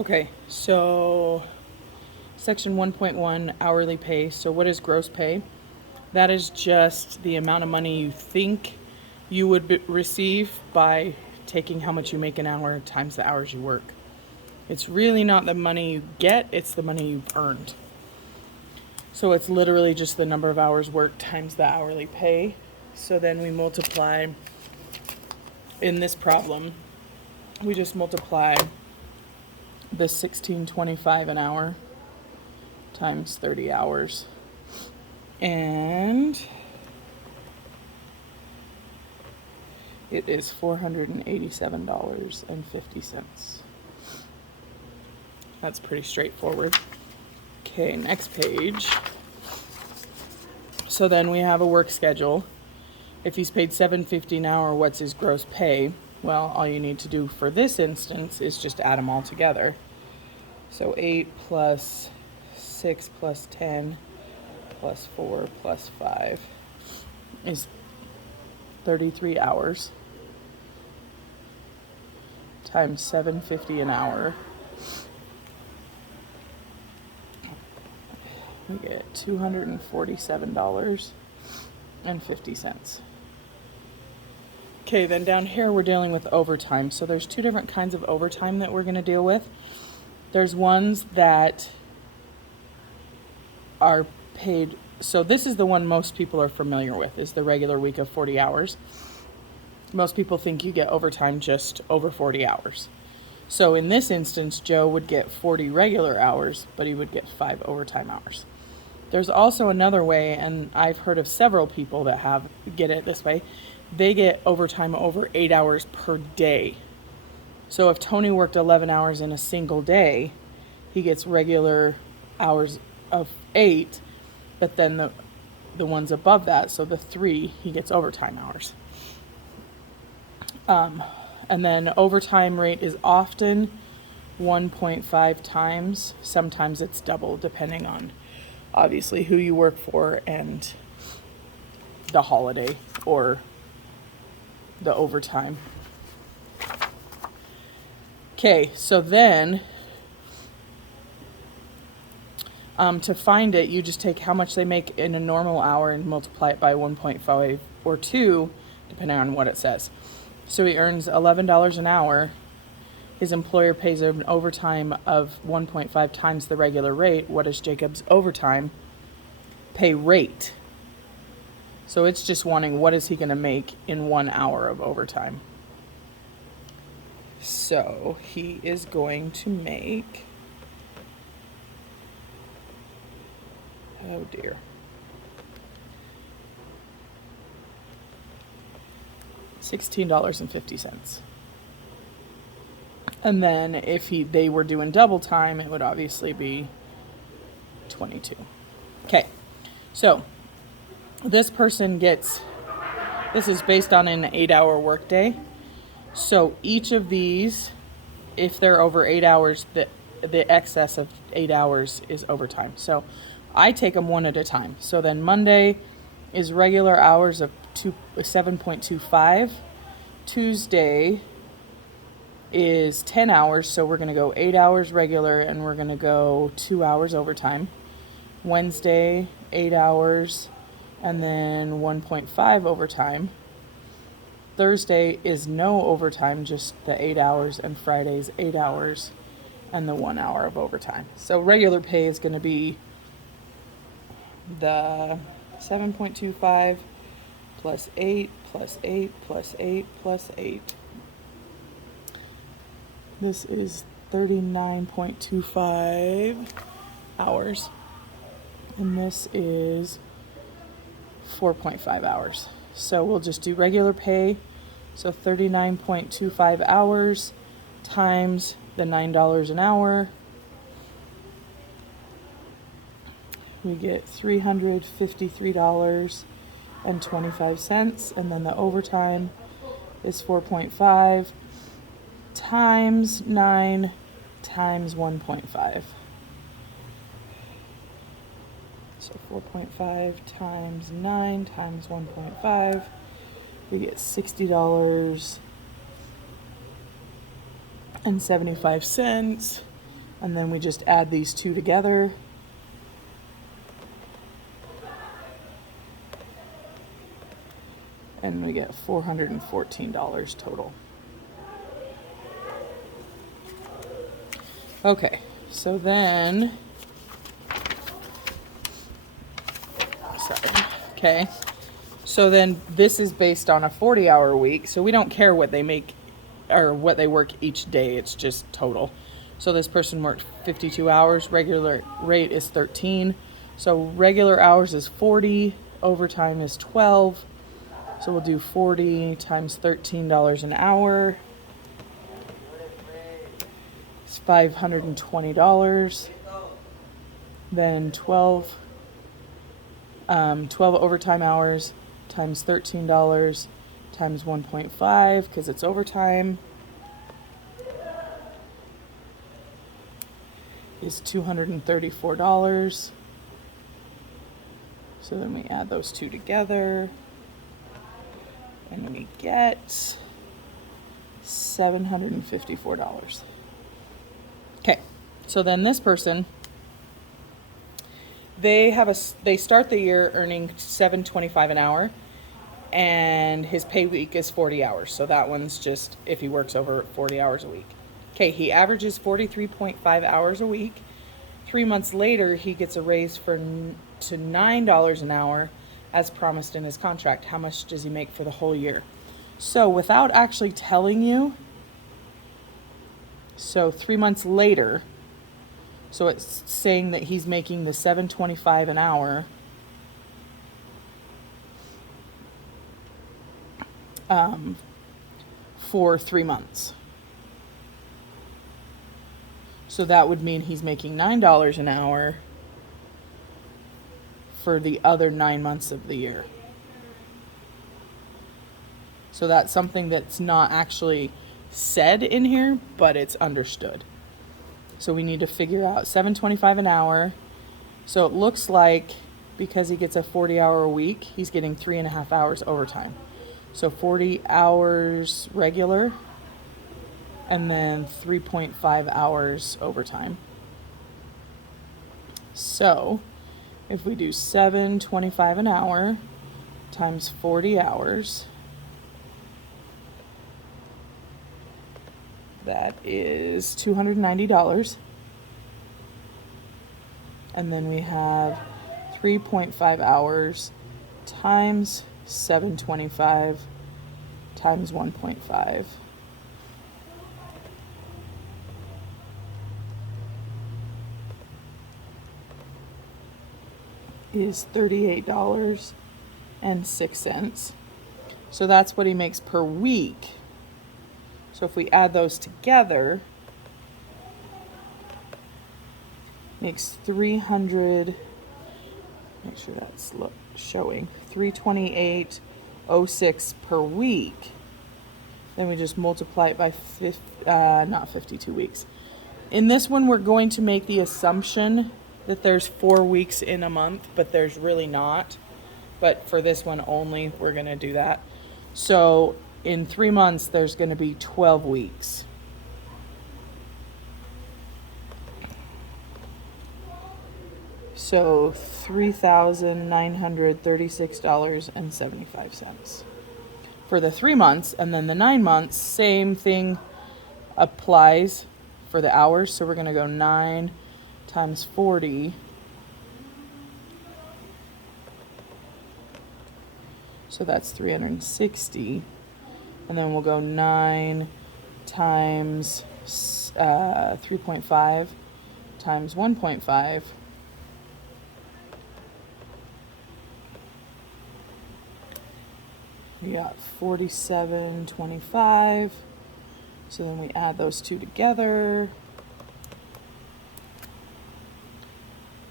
Okay, so section 1.1 hourly pay. So what is gross pay? That is just the amount of money you think you would receive by taking how much you make an hour times the hours you work. It's really not the money you get, it's the money you've earned. So it's literally just the number of hours worked times the hourly pay. So then we multiply, in this problem, we just multiply the $16.25 an hour times 30 hours. And it is $487.50. That's pretty straightforward. Okay, next page. So then we have a work schedule. If he's paid $7.50 an hour, what's his gross pay? Well, all you need to do for this instance is just add them all together. So 8 plus 6 plus 10 plus 4 plus 5 is 33 hours times $7.50 an hour. We get $247.50. Okay, then down here we're dealing with overtime. So there's two different kinds of overtime that we're going to deal with. There's ones that are paid. So this is the one most people are familiar with, is the regular week of 40 hours. Most people think you get overtime just over 40 hours. So in this instance, Joe would get 40 regular hours, but he would get 5 overtime hours. There's also another way, and I've heard of several people that get it this way. They get overtime over 8 hours per day. So if Tony worked 11 hours in a single day, he gets regular hours of 8, but then the ones above that, so the 3, he gets overtime hours. And then overtime rate is often 1.5 times. Sometimes it's double, depending on obviously who you work for and the holiday or the overtime. Okay, so then to find it, you just take how much they make in a normal hour and multiply it by 1.5 or 2, depending on what it says. So he earns $11 an hour. His employer pays an overtime of 1.5 times the regular rate. What is Jacob's overtime pay rate? So it's just wanting what is he going to make in 1 hour of overtime. So he is going to make, oh dear, $16.50. And then if they were doing double time, it would obviously be 22. Okay, so this person gets, this is based on an 8-hour workday. So each of these, if they're over 8 hours, the excess of 8 hours is overtime. So I take them one at a time. So then Monday is regular hours of 7.25. Tuesday is 10 hours, so we're going to go 8 hours regular and we're going to go 2 hours overtime. Wednesday, 8 hours and then 1.5 overtime. Thursday is no overtime, just the 8 hours, and Friday's 8 hours and the 1 hour of overtime. So regular pay is going to be the 7.25 plus 8 plus 8 plus 8 plus 8. This is 39.25 hours. And this is 4.5 hours. So we'll just do regular pay. So 39.25 hours times the $9 an hour. We get $353.25. And then the overtime is 4.5 times 9 times 1.5. So 4.5 times 9 times 1.5. We get $60.75. And then we just add these two together. And we get $414 total. Okay, so then, sorry, okay. So then this is based on a 40-hour week, so we don't care what they make or what they work each day, it's just total. So this person worked 52 hours, regular rate is 13. So regular hours is 40, overtime is 12. So we'll do 40 times $13 an hour. It's $520. Then 12 overtime hours times $13 times 1.5 because it's overtime is $234. So then we add those two together and we get $754. Okay, so then this person, they start the year earning $7.25 an hour, and his pay week is 40 hours. So that one's just if he works over 40 hours a week. Okay, he averages 43.5 hours a week. 3 months later, he gets a raise to $9 an hour as promised in his contract. How much does he make for the whole year? So without actually telling you, so 3 months later, so it's saying that he's making the $7.25 an hour. For 3 months. So that would mean he's making $9 an hour for the other 9 months of the year. So that's something that's not actually said in here, but it's understood. So we need to figure out $7.25 an hour. So it looks like because he gets a 40-hour a week, he's getting 3.5 hours overtime. So 40 hours regular and then 3.5 hours overtime. So if we do $7.25 an hour times 40 hours, that is $290. And then we have 3.5 hours times $7.25 times 1.5 is $38.06. So that's what he makes per week. So if we add those together, makes 300, make sure that's showing, 328.06 per week. Then we just multiply it by not 52 weeks. In this one, we're going to make the assumption that there's 4 weeks in a month, but there's really not. But for this one only, we're going to do that. So in 3 months, there's going to be 12 weeks. So $3,936.75 for the 3 months. And then the 9 months, same thing applies for the hours. So we're going to go 9 times 40. So that's 360. And then we'll go 9 times 3.5 times 1.5. We got 47.25. So then we add those two together.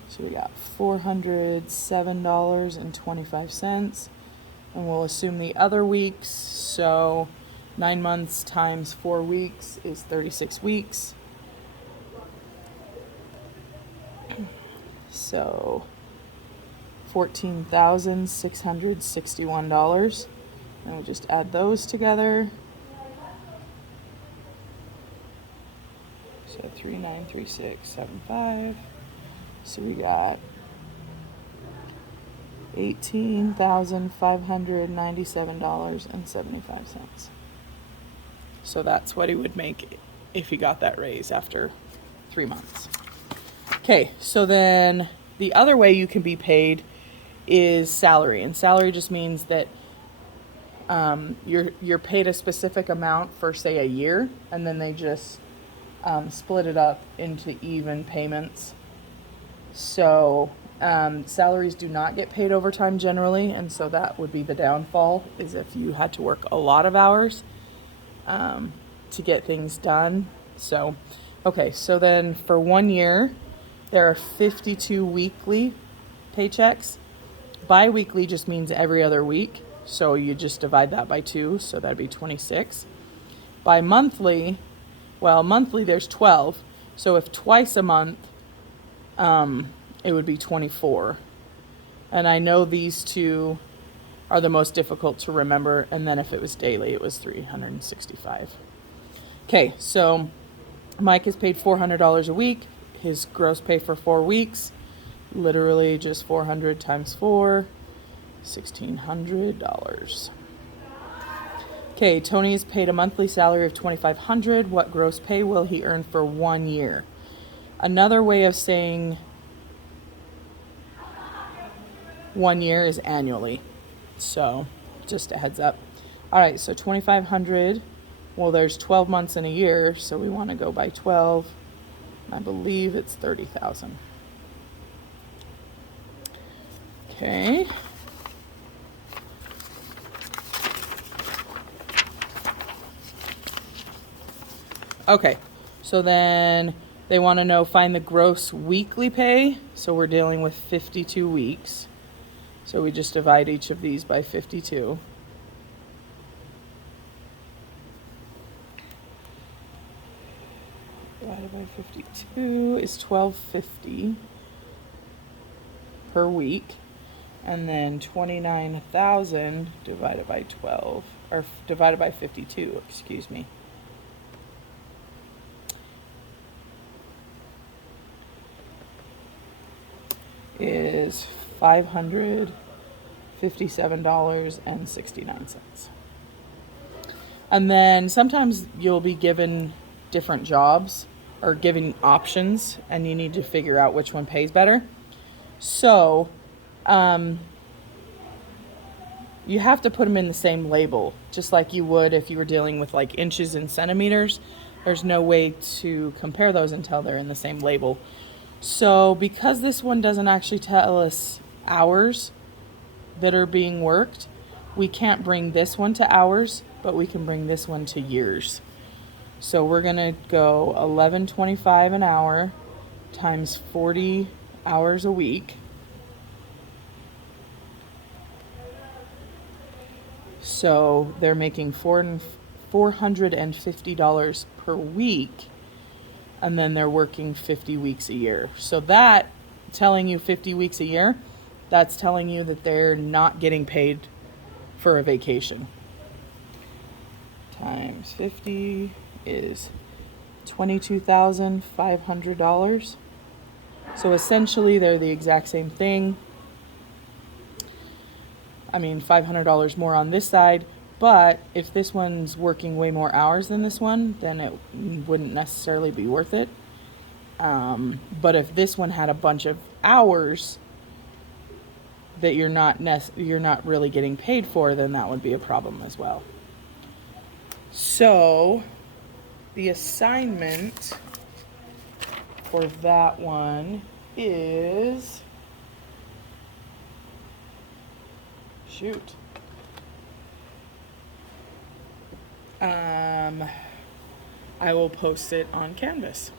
So we got $407.25. And we'll assume the other weeks. So 9 months times 4 weeks is 36 weeks. So $14,661. And we'll just add those together. So So 393675. So we got $18,597.75. So that's what he would make if he got that raise after 3 months. Okay, so then the other way you can be paid is salary, and salary just means that you're paid a specific amount for, say, a year, and then they just split it up into even payments. So salaries do not get paid overtime generally, and so that would be the downfall, is if you had to work a lot of hours to get things done. So, okay, so then for 1 year, there are 52 weekly paychecks. Bi-weekly just means every other week, so you just divide that by 2, so that'd be 26. Bi-monthly, well, monthly there's 12, so if twice a month, it would be 24. And I know these two are the most difficult to remember, and then if it was daily, it was 365. Okay, so Mike is paid $400 a week. His gross pay for 4 weeks, literally just 400 times 4, $1,600. Okay, Tony is paid a monthly salary of $2,500. What gross pay will he earn for 1 year? Another way of saying 1 year is annually. So just a heads up. All right, so 2,500. Well, there's 12 months in a year, so we want to go by 12. I believe it's 30,000. Okay. Okay, so then they want to know, find the gross weekly pay. So we're dealing with 52 weeks. So we just divide each of these by 52. Divided by 52 is $1,250 per week. And then 29,000 divided by 12, or divided by 52, excuse me. Is $557.69. And then sometimes you'll be given different jobs or given options, and you need to figure out which one pays better. So you have to put them in the same label, just like you would if you were dealing with like inches and centimeters. There's no way to compare those until they're in the same label. So because this one doesn't actually tell us hours that are being worked, we can't bring this one to hours, but we can bring this one to years. So we're going to go $11.25 an hour times 40 hours a week. So they're making $450 per week, and then they're working 50 weeks a year. So that, telling you 50 weeks a year, that's telling you that they're not getting paid for a vacation. Times 50 is $22,500. So essentially they're the exact same thing. I mean, $500 more on this side, but if this one's working way more hours than this one, then it wouldn't necessarily be worth it. But if this one had a bunch of hours that you're not really getting paid for, then that would be a problem as well. So the assignment for that one is, shoot. I will post it on Canvas.